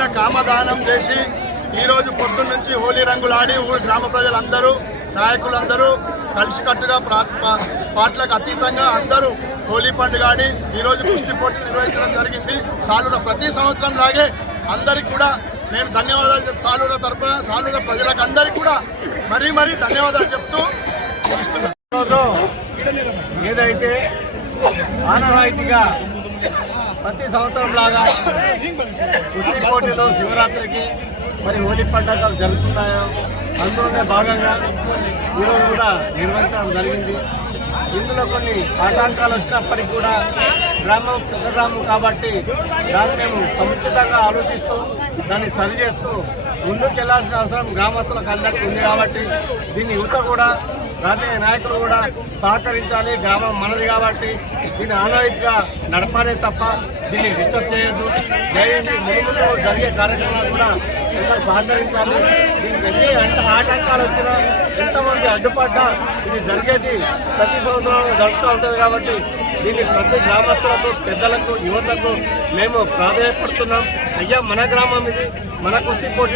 నిన్న కామదానం చేసి ఈరోజు పొద్దు పొద్దున్న నుంచి హోలీ రంగులాడి ఊరి గ్రామ ప్రజలందరూ నాయకులందరూ కలిసికట్టుగా పాటలకు అతీతంగా అందరూ హోలీ పండుగ ఆడి ఈరోజు కుస్తీ పోటీలు నిర్వహించడం జరిగింది. సాలుల ప్రతి సంవత్సరం లాగే అందరికి కూడా నేను ధన్యవాదాలు చెప్ సాలూర తరపున సాలూర ప్రజలకు అందరికీ కూడా మరీ మరీ ధన్యవాదాలు చెప్తూ ముగిస్తున్నాను ఏదైతే ఆనవాయితీగా ప్రతి సంవత్సరం లాగా కుస్తీ పోటీలు శివరాత్రికి మరి హోలీ పండుగలు జరుగుతున్నాయో అందులోనే భాగంగా ఈరోజు కూడా నిర్వహించడం జరిగింది. ఇందులో కొన్ని ఆటంకాలు వచ్చినప్పటికీ కూడా గ్రామం పెద్ద గ్రామం కాబట్టి దాన్ని మేము సముచితంగా ఆలోచిస్తూ దాన్ని సరిచేస్తూ ముందుకు వెళ్ళాల్సిన అవసరం గ్రామస్తులకు అందరికీ ఉంది కాబట్టి దీన్ని యువత కూడా రాజకీయ నాయకులు కూడా సహకరించాలి గ్రామం మనది కాబట్టి దీన్ని ఆనవాయితీగా నడపాలి తప్ప దీన్ని డిస్టర్బ్ చేయొద్దు. దయచేసి ముందు జరిగే కార్యక్రమాలు కూడా ఎంత సహకరించాలి. దీనికి ఎన్ని అంట ఆటంకాలు వచ్చినా ఎంతమంది అడ్డుపడ్డా ఇది జరిగేది ప్రతి సంవత్సరం జరుగుతూ ఉంటుంది కాబట్టి దీన్ని ప్రతి గ్రామస్తులకు పెద్దలకు యువతకు మేము ప్రాధాన్యపడుతున్నాం. అయ్యా మన గ్రామం ఇది మన కుస్తీ పోటీ